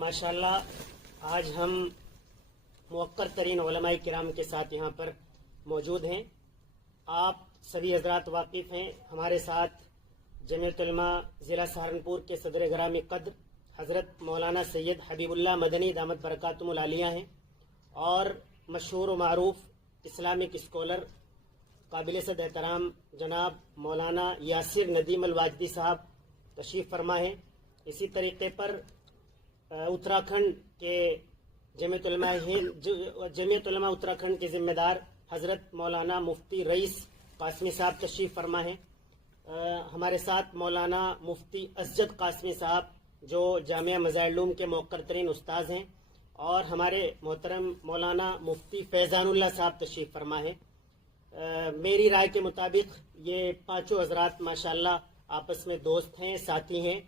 माशाल्लाह आज हम मुवक्कर तरीन उलमाए किराम के साथ यहाँ पर मौजूद हैं। आप सभी हजरात वाकिफ हैं, हमारे साथ जमीयत उलमा ज़िला सहारनपुर के सदर ग्रामी कद्र हज़रत मौलाना सैयद हबीबुल्लाह मदनी दामत बरकातुहुल आलिया हैं और मशहूर व मारूफ इस्लामिक स्कॉलर काबिल सद एहतराम जनाब मौलाना यासिर नदीम अल वाजदी साहब तशरीफ़ फरमा है। इसी तरीके पर उत्तराखंड के जमीयत उलमा उत्तराखंड के ज़िम्मेदार हज़रत मौलाना मुफ्ती रईस कासमी साहब तशरीफ़ फरमा है। हमारे साथ मौलाना मुफ्ती असजद कासमी साहब जो जामिया मज़ाहिर के मुवक्कर तरीन उस्ताद हैं और हमारे मोहतरम मौलाना मुफ्ती फैज़ानुल्लाह साहब तशरीफ़ फरमा है। मेरी राय के मुताबिक ये पांचों हजरात माशाल्लाह आपस में दोस्त हैं, साथी हैं